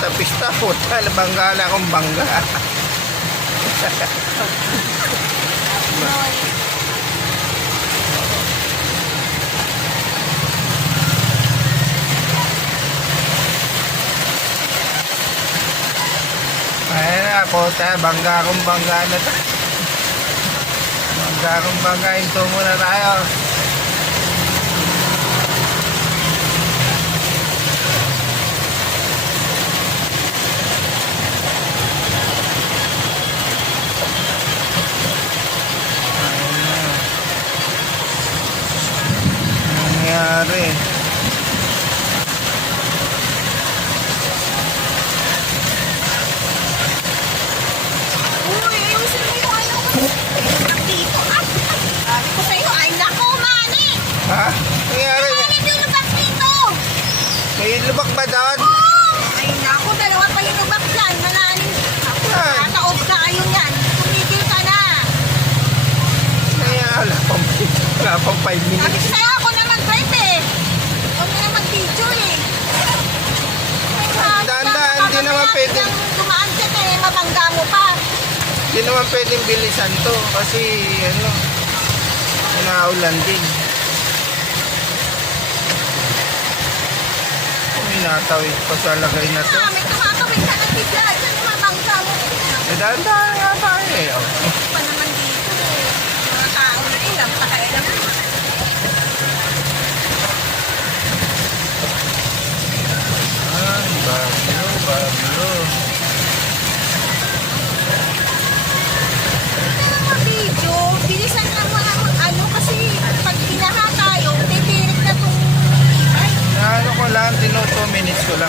pista-pista. Puta, bangga na akong bangga. Ayan na, puta, bangga akong bangga na to. Bangga akong bangga, hinto muna tayo. Nangyari. Uy, ayusin mo yung ano ko. Dito, ah. Sabi ko sa'yo, ay nako, Manny. Ha? Nangyari. Manny, yung lubak dito. May lubak ba doon? Ay nako, dalawa pa yung lubak dyan. Malalim. Ako, Ay. nakataob ka ayun yan. Tumigil ka na. Wala pang 5 Sabi minutes. ko sa'yo, ako na mag-drive eh. Huwag mo na mag-video eh. Dahan-dahan, hindi naman pwede. Dumaan ka eh, mabangga mo pa. Hindi naman pwedeng bilisan to kasi ano, naulan din. May natawid pa sa lagay na to. May tumatawid ka ng bigla. Diyan yung mabangga mo. Eh, dahan-dahan nga tayo eh. Oh. Pa naman dito eh. Mga tao na ilang pakailan mo. Bagyo. Mga video, bilisan lang mo na ano kasi pag binaha tayo, titirik na itong ay, Ano ko lang, 2 minutes ko lang.